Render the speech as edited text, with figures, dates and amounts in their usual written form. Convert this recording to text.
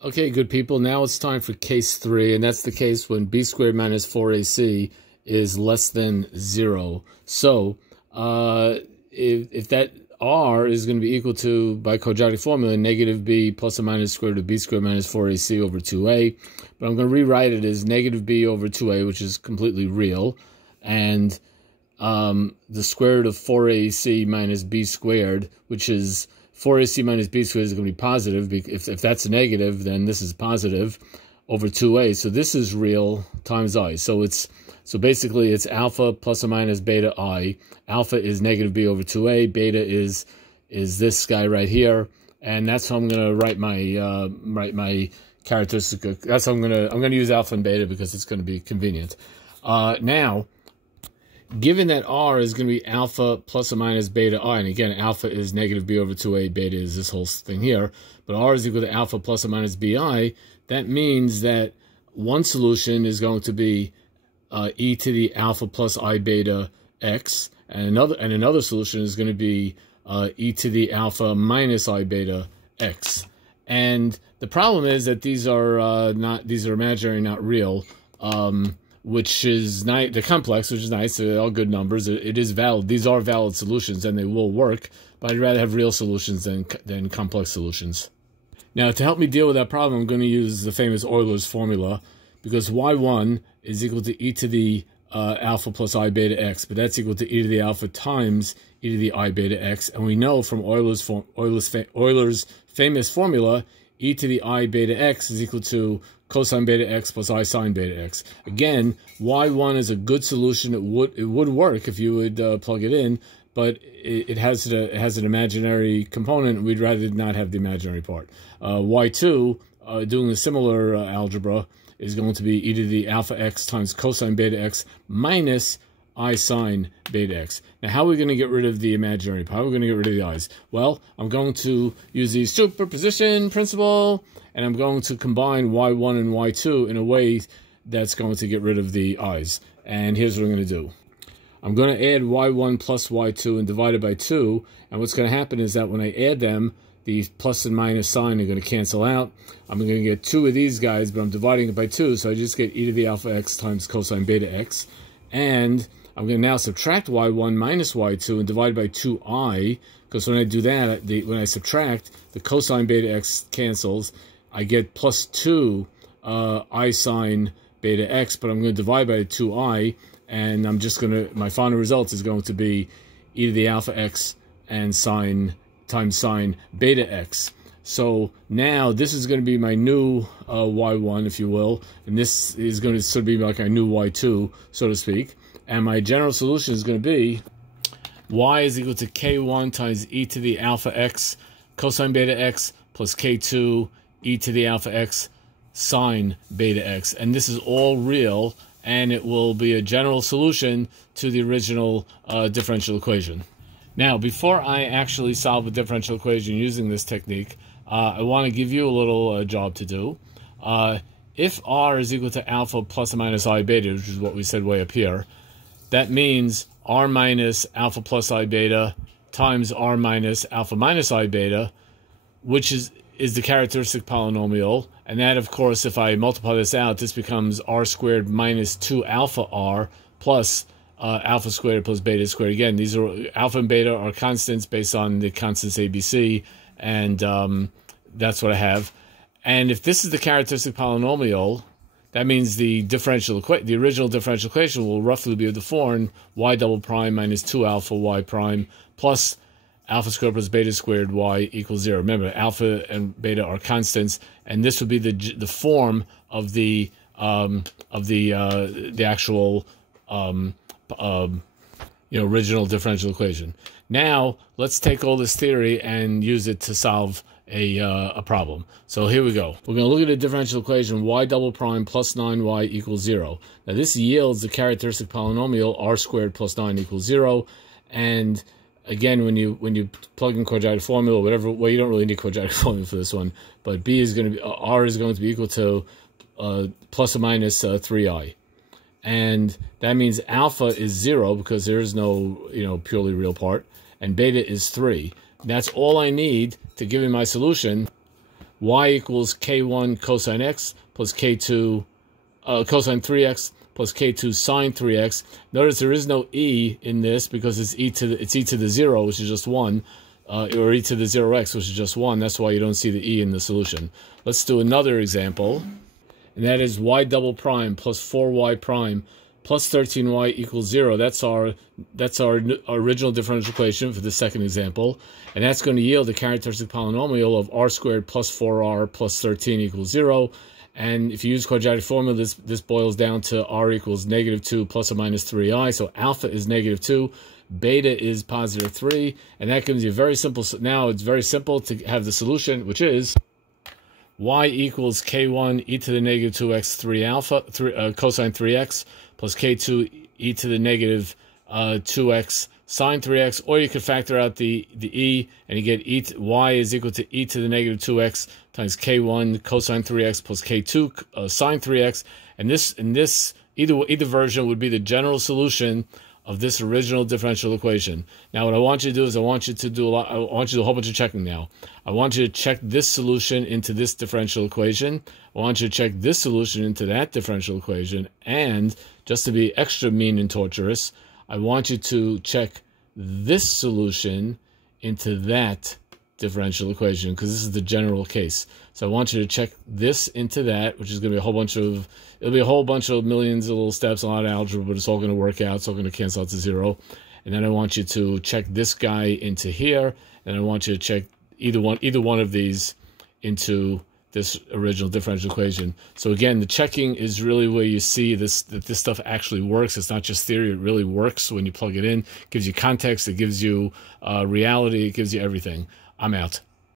Okay, good people, now it's time for case 3, and that's the case when b squared minus 4ac is less than 0. So, if that r is going to be equal to, by quadratic formula, negative b plus or minus square root of b squared minus 4ac over 2a, but I'm going to rewrite it as negative b over 2a, which is completely real, and the square root of 4ac minus b squared, which is 4ac minus b squared, is going to be positive. If that's a negative, then this is positive over 2a. So this is real times I. So basically it's alpha plus or minus beta I. Alpha is negative b over 2a. Beta is this guy right here, and that's how I'm going to write my characteristic. That's how I'm going to use alpha and beta because it's going to be convenient. Now, given that r is going to be alpha plus or minus beta I, and again, alpha is negative b over 2a, beta is this whole thing here, but r is equal to alpha plus or minus bi, that means that one solution is going to be e to the alpha plus I beta x, and another solution is going to be e to the alpha minus I beta x. And the problem is that these are imaginary, not real. Which is nice. They're complex, which is nice. They're all good numbers. It is valid. These are valid solutions, and they will work. But I'd rather have real solutions than complex solutions. Now, to help me deal with that problem, I'm going to use the famous Euler's formula, because y1 is equal to e to the alpha plus I beta x, but that's equal to e to the alpha times e to the I beta x, and we know from Euler's famous formula, e to the I beta x is equal to cosine beta x plus I sine beta x. Again, y1 is a good solution. It would work if you would plug it in, but it has an imaginary component. We'd rather not have the imaginary part. y2, doing a similar algebra, is going to be e to the alpha x times cosine beta x minus I sine beta x. Now, how are we going to get rid of the imaginary part? How are we going to get rid of the i's? Well, I'm going to use the superposition principle, and I'm going to combine y1 and y2 in a way that's going to get rid of the i's. And here's what I'm going to do. I'm going to add y1 plus y2 and divide it by 2, and what's going to happen is that when I add them, the plus and minus sign are going to cancel out. I'm going to get 2 of these guys, but I'm dividing it by 2, so I just get e to the alpha x times cosine beta x. And I'm going to now subtract y1 minus y2 and divide by 2i, because when I do that, when I subtract, the cosine beta x cancels. I get plus 2 I sine beta x, but I'm going to divide by 2i, and I'm just going to, my final result is going to be e to the alpha x and sine times sine beta x. So now this is going to be my new y1, if you will, and this is going to sort of be like my new y2, so to speak. And my general solution is going to be y is equal to k1 times e to the alpha x cosine beta x plus k2 e to the alpha x sine beta x. And this is all real, and it will be a general solution to the original differential equation. Now, before I actually solve a differential equation using this technique, I want to give you a little job to do. If r is equal to alpha plus or minus I beta, which is what we said way up here, that means r minus alpha plus I beta times r minus alpha minus I beta, which is the characteristic polynomial. And that, of course, if I multiply this out, this becomes r squared minus 2 alpha r plus alpha squared plus beta squared. Again, these are alpha and beta are constants based on the constants ABC, and that's what I have. And if this is the characteristic polynomial, that means the original differential equation will roughly be of the form y double prime minus 2 alpha y prime plus alpha squared plus beta squared y equals 0. Remember, alpha and beta are constants, and this would be the form of the actual original differential equation. Now let's take all this theory and use it to solve a problem. So here we go. We're going to look at a differential equation y double prime plus 9y equals 0. Now this yields the characteristic polynomial r squared plus 9 equals 0. And again, when you plug in quadratic formula, whatever, well, you don't really need quadratic formula for this one, but r is going to be equal to plus or minus 3i. And that means alpha is 0 because there is no purely real part, and beta is 3. That's all I need to give me my solution. y equals k1 cosine x plus k2 cosine 3x plus k2 sine 3x. Notice there is no e in this because it's e to the 0, which is just 1, or e to the 0x, which is just 1. That's why you don't see the e in the solution. Let's do another example, and that is y double prime plus 4y prime plus 13y equals 0. That's our original differential equation for the second example, and that's going to yield a characteristic polynomial of r squared plus 4r plus 13 equals 0. And if you use quadratic formula, this boils down to r equals -2 plus or minus 3i. So alpha is -2, beta is positive 3, and that gives you very simple. Now it's very simple to have the solution, which is y equals k1 e to the -2x 3 alpha cosine 3x plus k2 e to the -2x sine 3x, or you could factor out the e, and you get y is equal to e to the -2x times k1 cosine 3x plus k2 sine 3x, and this either version would be the general solution of this original differential equation. Now, what I want you to do is I want you to do a whole bunch of checking now. I want you to check this solution into this differential equation. I want you to check this solution into that differential equation, and just to be extra mean and torturous, I want you to check this solution into that differential equation, because this is the general case. So I want you to check this into that, which is going to be a whole bunch of, it'll be a whole bunch of millions of little steps, a lot of algebra, but it's all going to work out. It's all going to cancel out to 0. And then I want you to check this guy into here, and I want you to check either one of these into this original differential equation. So again, the checking is really where you see that this stuff actually works. It's not just theory. It really works when you plug it in. It gives you context. It gives you reality. It gives you everything. I'm out.